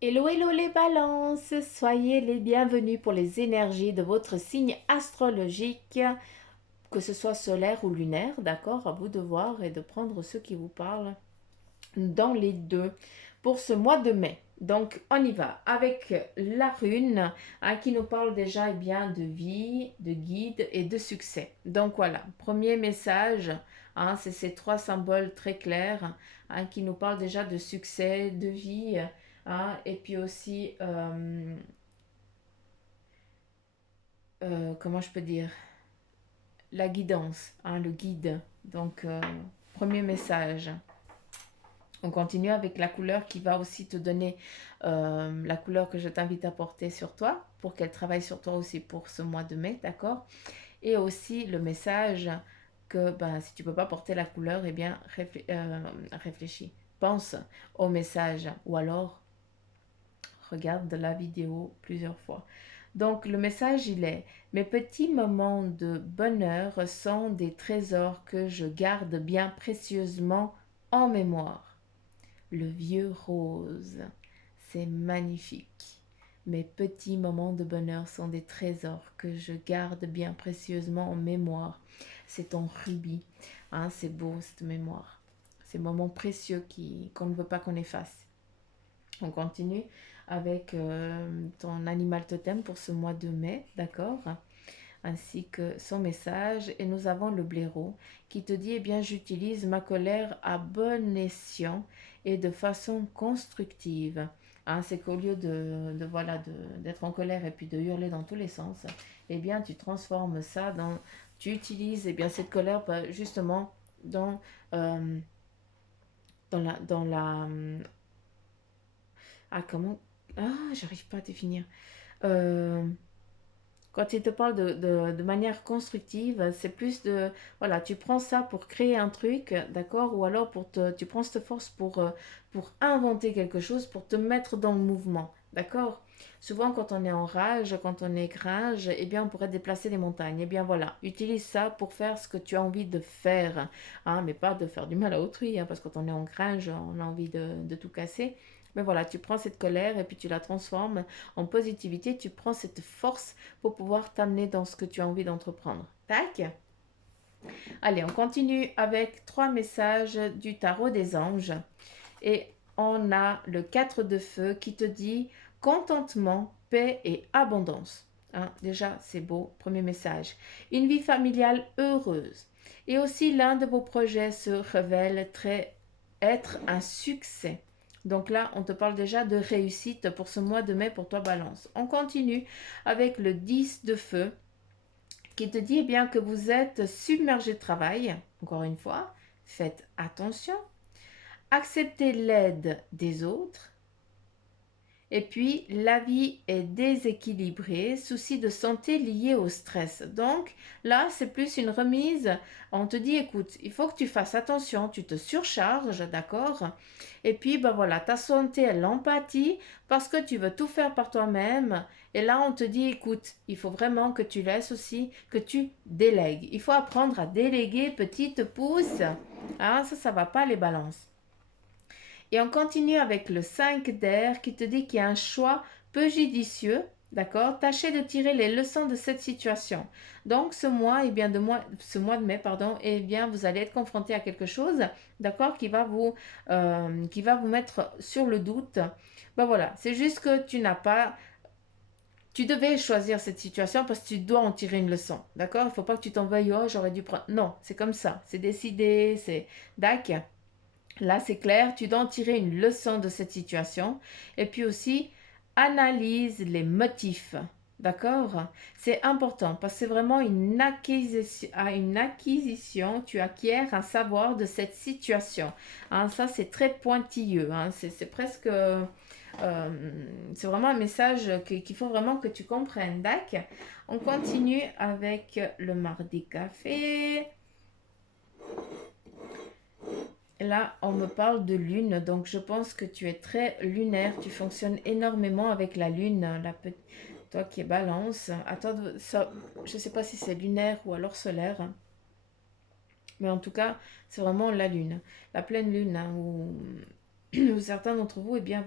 Hello, hello les balances, soyez les bienvenus pour les énergies de votre signe astrologique, que ce soit solaire ou lunaire, d'accord? À vous de voir et de prendre ce qui vous parle dans les deux pour ce mois de mai. Donc on y va avec la rune qui nous parle déjà bien de vie, de guide et de succès. Donc voilà, premier message, c'est ces trois symboles très clairs qui nous parlent déjà de succès, de vie, et puis aussi, comment je peux dire, la guidance, le guide. Donc premier message. On continue avec la couleur qui va aussi te donner la couleur que je t'invite à porter sur toi pour qu'elle travaille sur toi aussi pour ce mois de mai, d'accord? Et aussi le message que si tu ne peux pas porter la couleur, eh bien réfléchis, pense au message ou alors regarde la vidéo plusieurs fois. Donc le message il est: mes petits moments de bonheur sont des trésors que je garde bien précieusement en mémoire. Le vieux rose, c'est magnifique. Mes petits moments de bonheur sont des trésors que je garde bien précieusement en mémoire. C'est ton rubis. C'est beau cette mémoire. Ces moments précieux qu'on ne veut pas qu'on efface. On continue avec ton animal totem pour ce mois de mai, d'accord? Ainsi que son message. Et nous avons le blaireau qui te dit, eh bien, j'utilise ma colère à bon escient et de façon constructive. C'est qu'au lieu d'être en colère et puis de hurler dans tous les sens, eh bien, tu transformes ça tu utilises cette colère justement dans, euh, dans la, comment, j'arrive pas à définir. Euh, Quand il te parle de manière constructive, c'est plus de, voilà, tu prends ça pour créer un truc, d'accord? Ou alors tu prends cette force pour inventer quelque chose, pour te mettre dans le mouvement, d'accord? Souvent, quand on est en rage, quand on est gringe, eh bien, on pourrait déplacer les montagnes. Eh bien, voilà, utilise ça pour faire ce que tu as envie de faire, mais pas de faire du mal à autrui, parce que quand on est en gringe, on a envie de tout casser. Mais voilà, tu prends cette colère et puis tu la transformes en positivité, tu prends cette force pour pouvoir t'amener dans ce que tu as envie d'entreprendre. Tac. Allez, on continue avec trois messages du tarot des anges. Et on a le 4 de feu qui te dit contentement, paix et abondance. Déjà, c'est beau. Premier message. Une vie familiale heureuse. Et aussi, l'un de vos projets se révèle être un succès. Donc là, on te parle déjà de réussite pour ce mois de mai pour toi, Balance. On continue avec le 10 de feu qui te dit bien que vous êtes submergé de travail. Encore une fois, faites attention. Acceptez l'aide des autres. Et puis, la vie est déséquilibrée, souci de santé lié au stress. Donc, là, c'est plus une remise. On te dit, écoute, il faut que tu fasses attention, tu te surcharges, d'accord? Et puis, voilà, ta santé, elle l'empathie parce que tu veux tout faire par toi-même. Et là, on te dit, écoute, il faut vraiment que tu laisses aussi, que tu délègues. Il faut apprendre à déléguer, petite pouce. Ça va pas les balances. Et on continue avec le 5 d'air qui te dit qu'il y a un choix peu judicieux. D'accord? Tâchez de tirer les leçons de cette situation. Donc, ce mois de mai, pardon, vous allez être confronté à quelque chose, d'accord, qui va vous mettre sur le doute. Voilà, c'est juste que tu devais choisir cette situation parce que tu dois en tirer une leçon, d'accord? Il ne faut pas que tu t'en veuilles, oh, j'aurais dû prendre. Non, c'est comme ça, c'est décidé, c'est. D'accord. Là, c'est clair, tu dois en tirer une leçon de cette situation. Et puis aussi, analyse les motifs. D'accord? C'est important parce que c'est vraiment une acquisition. Tu acquiers un savoir de cette situation. Ça, c'est très pointilleux. C'est presque. C'est vraiment un message qu'il faut vraiment que tu comprennes. D'accord? On continue avec le mardi café. Là, on me parle de lune, donc je pense que tu es très lunaire. Tu fonctionnes énormément avec la lune, toi qui es balance. Attends, je ne sais pas si c'est lunaire ou alors solaire, mais en tout cas, c'est vraiment la lune, la pleine lune, où certains d'entre vous, eh bien,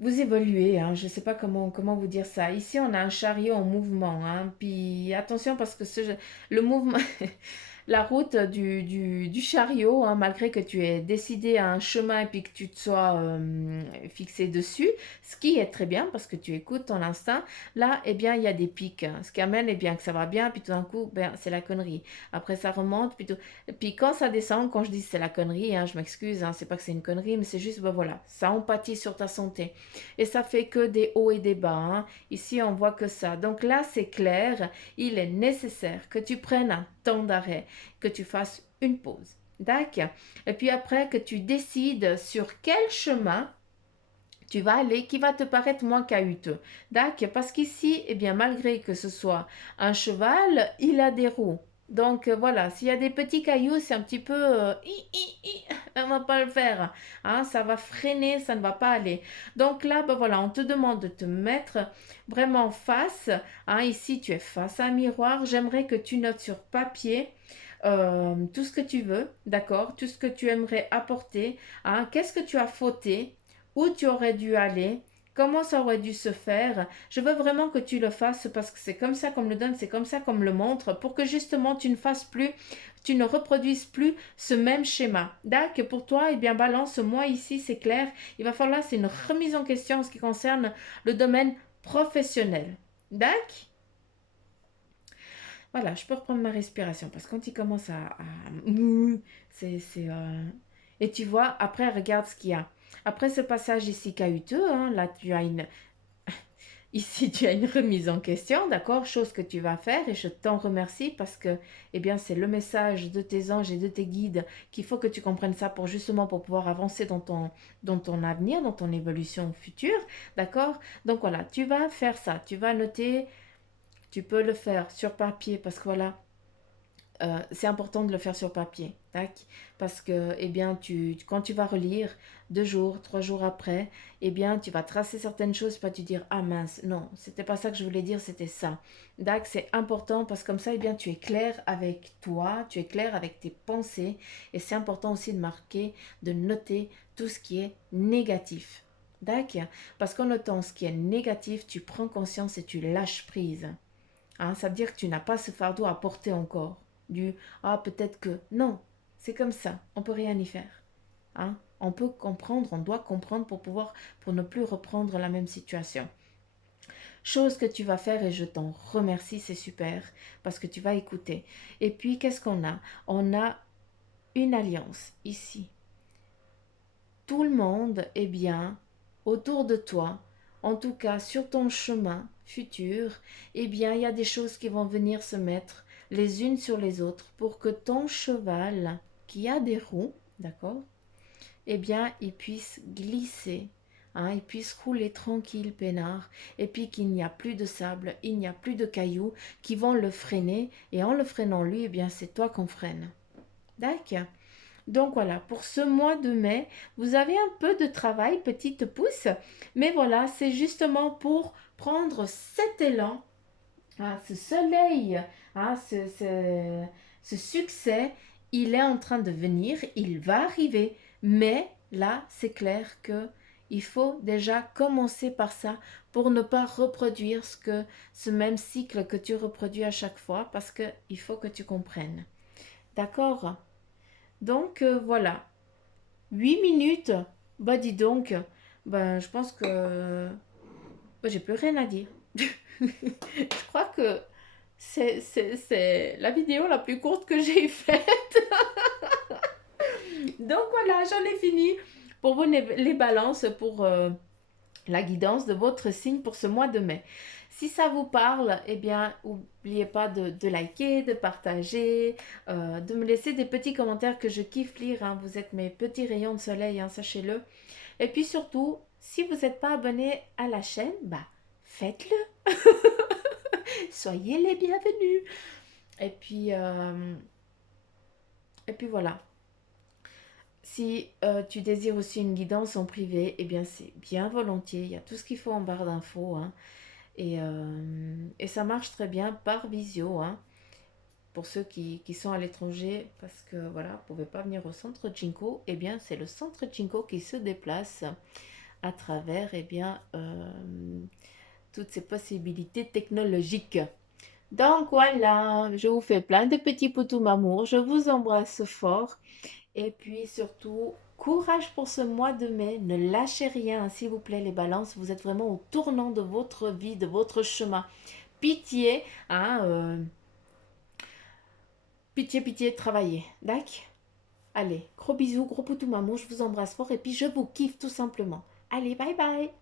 Vous évoluez, hein, je ne sais pas comment vous dire ça. Ici, on a un chariot en mouvement, hein, puis attention parce que le mouvement, la route du chariot, hein, malgré que tu aies décidé à un chemin et puis que tu te sois fixé dessus, ce qui est très bien parce que tu écoutes ton instinct, là, eh bien, il y a des pics, hein, ce qui amène, eh bien, que ça va bien, puis tout d'un coup, ben, c'est la connerie. Après, ça remonte, puis quand ça descend, quand je dis c'est la connerie, hein, je m'excuse, hein, c'est pas que c'est une connerie, mais c'est juste, ben voilà, ça empathie sur ta santé. Et ça fait que des hauts et des bas, hein. Ici, on voit que ça. Donc là, c'est clair, il est nécessaire que tu prennes un temps d'arrêt, que tu fasses une pause. D'accord. Et puis après, que tu décides sur quel chemin tu vas aller, qui va te paraître moins cahuteux. D'accord. Parce qu'ici, eh bien, malgré que ce soit un cheval, il a des roues. Donc voilà, s'il y a des petits cailloux, c'est un petit peu on va pas le faire, hein, ça va freiner, ça ne va pas aller. Donc là, ben voilà, on te demande de te mettre vraiment face, hein, ici tu es face à un miroir. J'aimerais que tu notes sur papier tout ce que tu veux, d'accord, tout ce que tu aimerais apporter, hein, qu'est-ce que tu as fauté, où tu aurais dû aller. Comment ça aurait dû se faire? Je veux vraiment que tu le fasses parce que c'est comme ça qu'on me le donne, c'est comme ça qu'on me le montre, pour que justement tu ne fasses plus, tu ne reproduises plus ce même schéma. D'accord? Pour toi, eh bien, balance, moi ici, c'est clair. Il va falloir, c'est une remise en question en ce qui concerne le domaine professionnel. D'accord? Voilà, je peux reprendre ma respiration parce que quand il commence c'est. Et tu vois, après, regarde ce qu'il y a. Après ce passage ici cahuteux, hein, là, tu as une, ici, tu as une remise en question, d'accord? Chose que tu vas faire et je t'en remercie parce que, eh bien, c'est le message de tes anges et de tes guides qu'il faut que tu comprennes ça pour justement pour pouvoir avancer dans ton avenir, dans ton évolution future, d'accord? Donc voilà, tu vas faire ça, tu vas noter, tu peux le faire sur papier parce que voilà, c'est important de le faire sur papier, tac, parce que, eh bien, quand tu vas relire 2 jours, 3 jours après, eh bien, tu vas tracer certaines choses, pas tu dire, ah mince, non, c'était pas ça que je voulais dire, c'était ça. Tac, c'est important parce que comme ça, eh bien, tu es clair avec toi, tu es clair avec tes pensées, et c'est important aussi de marquer, de noter tout ce qui est négatif. D'accord? Parce qu'en notant ce qui est négatif, tu prends conscience et tu lâches prise. Hein, ça veut dire que tu n'as pas ce fardeau à porter encore. Du ah, peut-être que. Non, c'est comme ça, on peut rien y faire. Hein. On peut comprendre, on doit comprendre pour ne plus reprendre la même situation. Chose que tu vas faire et je t'en remercie, c'est super, parce que tu vas écouter. Et puis, qu'est-ce qu'on a? On a une alliance ici. Tout le monde est bien autour de toi, en tout cas sur ton chemin futur, eh bien il y a des choses qui vont venir se mettre les unes sur les autres pour que ton cheval qui a des roues, d'accord, eh bien il puisse glisser, hein, il puisse rouler tranquille, peinard, et puis qu'il n'y a plus de sable, il n'y a plus de cailloux qui vont le freiner, et en le freinant lui, eh bien c'est toi qu'on freine. D'accord? Donc voilà, pour ce mois de mai, vous avez un peu de travail, petite pouce, mais voilà, c'est justement pour prendre cet élan, hein, ce soleil, hein, ce succès, il est en train de venir, il va arriver, mais là, c'est clair que il faut déjà commencer par ça pour ne pas reproduire ce même cycle que tu reproduis à chaque fois, parce que il faut que tu comprennes. D'accord? Donc voilà. 8 minutes? Bah dis donc, ben je pense que bah, j'ai plus rien à dire. Je crois que c'est la vidéo la plus courte que j'ai faite. Donc voilà, j'en ai fini pour vous les balances, pour la guidance de votre signe pour ce mois de mai. Si ça vous parle, eh bien, n'oubliez pas de liker, de partager, de me laisser des petits commentaires que je kiffe lire, hein. Vous êtes mes petits rayons de soleil, hein, sachez-le. Et puis surtout, si vous n'êtes pas abonné à la chaîne, bah faites-le. Soyez les bienvenus. Et puis, euh, et puis voilà. Si tu désires aussi une guidance en privé, eh bien c'est bien volontiers. Il y a tout ce qu'il faut en barre d'infos, hein. Et ça marche très bien par visio, hein, pour ceux qui sont à l'étranger, parce que voilà, vous ne pouvez pas venir au centre Jinko, eh bien c'est le centre Jinko qui se déplace à travers, eh bien, toutes ces possibilités technologiques. Donc voilà, je vous fais plein de petits poutous mamour, je vous embrasse fort et puis surtout, courage pour ce mois de mai, ne lâchez rien, s'il vous plaît les balances, vous êtes vraiment au tournant de votre vie, de votre chemin. Pitié, hein, pitié, pitié, travaillez, d'accord? Allez, gros bisous, gros poutous mamour, je vous embrasse fort et puis je vous kiffe tout simplement. Allez, bye bye!